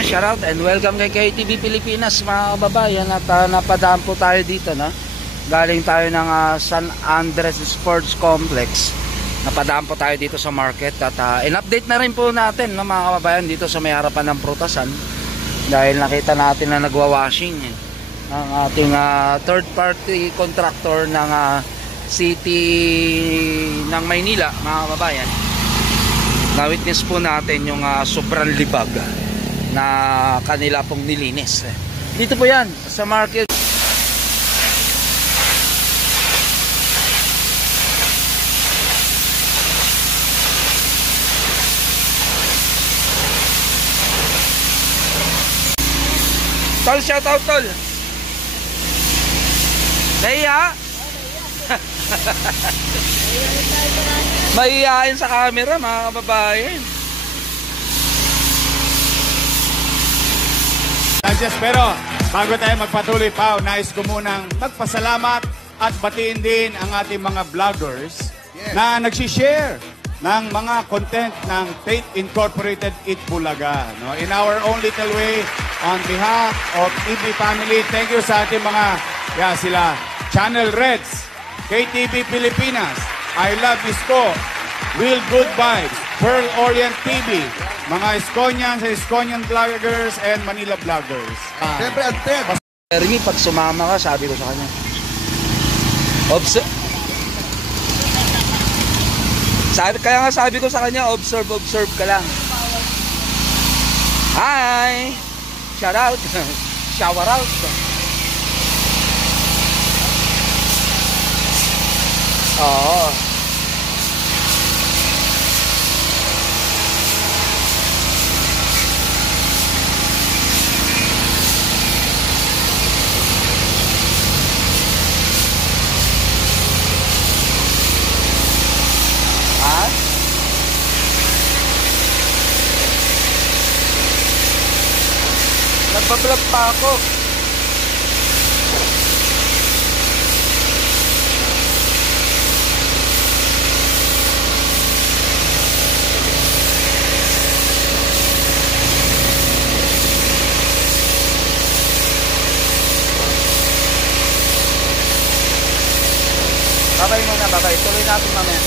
Ayan, shoutout and welcome kay KTV Pilipinas mga kababayan. At napadaan po tayo dito, no? Galing tayo ng San Andres Sports Complex. Napadaan po tayo dito sa market. At in-update na rin po natin, no, mga kababayan, dito sa may harapan ng prutasan. Dahil nakita natin na nagwa-washing ang ating third party contractor ng City ng Maynila, mga kababayan. Na-witness po natin yung sobrang libag na kanila pong nilinis. Dito po yan sa market. Tol, shout out tol. Naiya? Maiyain sa camera mga kababayan. Pero bago tayo magpatuloy pa, nais ko munang magpasalamat at batiin din ang ating mga vloggers na nagsishare ng mga content ng Faith Incorporated Eat Bulaga. No? In our own little way, on behalf of TV family, thank you sa ating mga, sila, Channel Reds, KTV Pilipinas, I Love Isko, Real Good Vibes, Pearl Orient TV, mga Iskonians and Iskonian vloggers and Manila vloggers. Siyempre, Ted. Ernie, pag sumama ka, sabi ko sa kanya, kaya nga sabi ko sa kanya, observe ka lang. Hi! Shout out! Shower out! Oo. Nagpa-vlog pa ako. Babay muna, babay. Tuloy natin mamaya.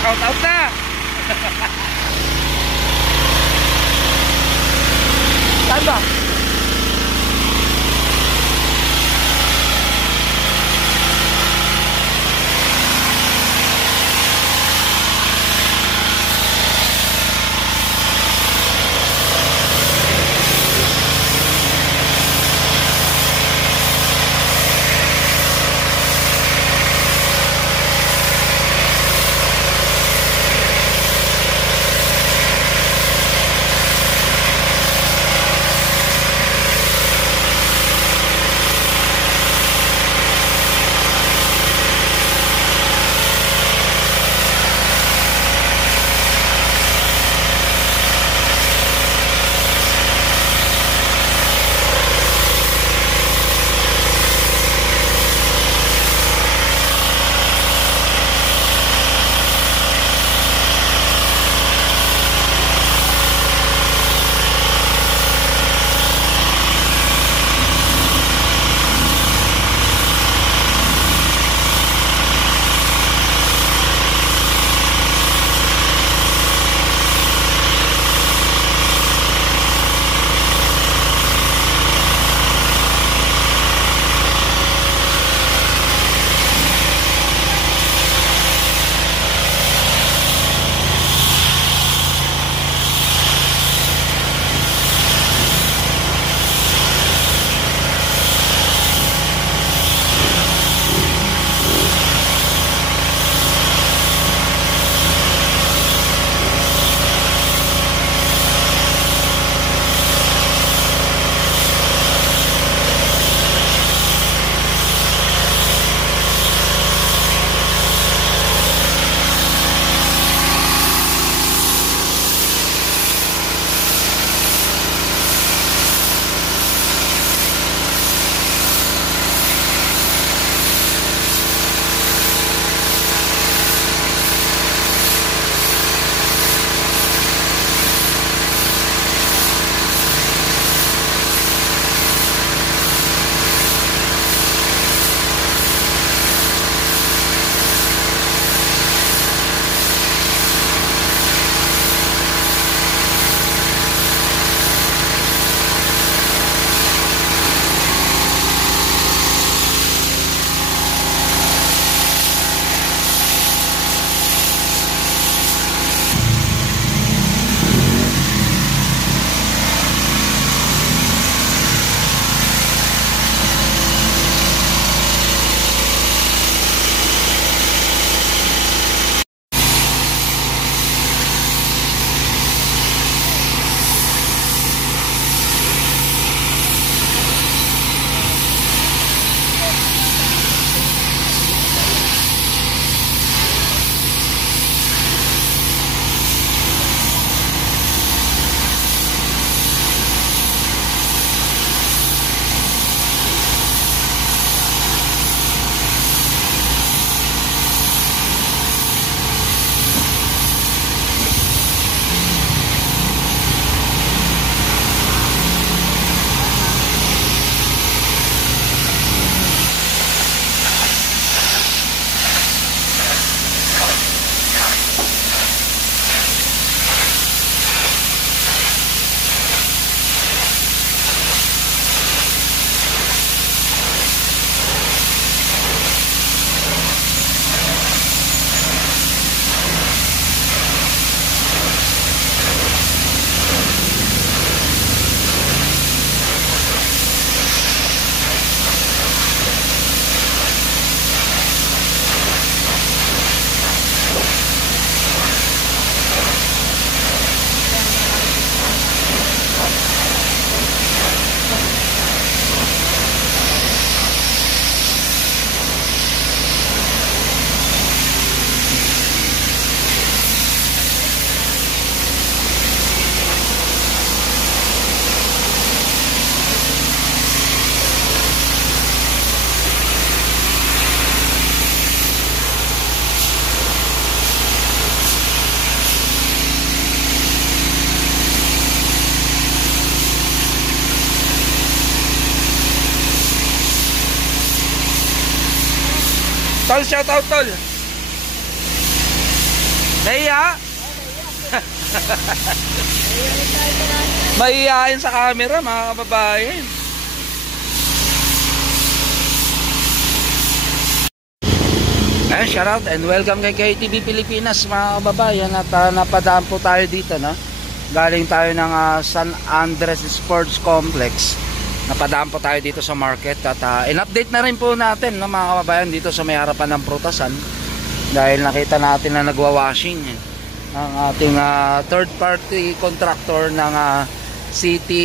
Shout out na! Saan ba? Tol, shout out, tol. Naiya? Maiyain sa camera, mga kababayan. Ayun, shout out and welcome kay KTV Pilipinas, mga kababayan. At napadaan po tayo dito, no? Galing tayo ng San Andres Sports Complex. Napadaan po tayo dito sa market. At in-update na rin po natin, no, mga kababayan, dito sa may harapan ng prutasan. Dahil nakita natin na nagwa-washing ang ating third party contractor ng City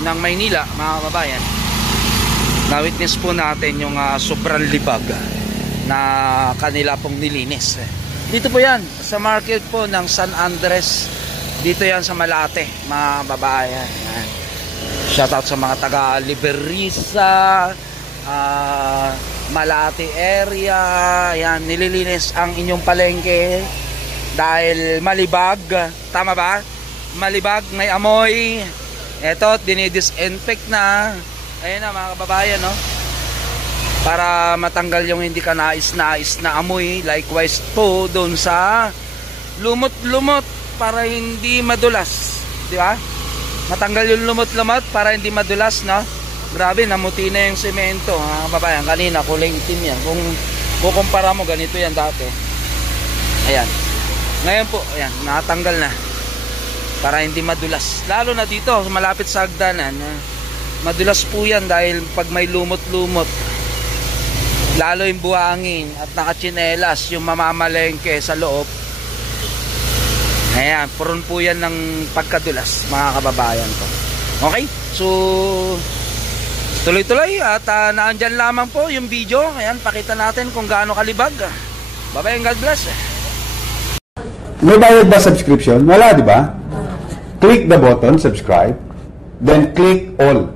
ng Maynila, mga kababayan. Na-witness po natin yung sobrang libag na kanila pong nilinis. Dito po yan, sa market po ng San Andres. Dito yan sa Malate, mga kababayan. Shoutout sa mga taga Liberisa, Malate area. Yan, nililinis ang inyong palengke dahil malibag. Tama ba? Malibag, may amoy. Eto, dinidisinfect na. Ayun na, mga kababayan, no? Para matanggal yung hindi ka nais-nais na amoy. Likewise po doon sa lumot-lumot para hindi madulas, di ba? Matanggal yung lumot-lumot para hindi madulas, no? Grabe, namuti na yung semento, mga kababayan. Kanina kulay itim yan. Kung kukumpara mo, ganito yan dati. Ayan. Ngayon po, ayan, natanggal na para hindi madulas. Lalo na dito, malapit sa hagdanan, madulas po yan dahil pag may lumot-lumot, lalo yung buhangin at nakachinelas yung mamamalengke sa loob. Ayan, puron po yan ng pagkadulas, mga kababayan ko. Okay, so tuloy-tuloy at naandyan lamang po yung video. Ayan, pakita natin kung gaano kalibag. Bye-bye and God bless. May bayad ba subscription? Wala, di ba? Click the button, subscribe, then click all.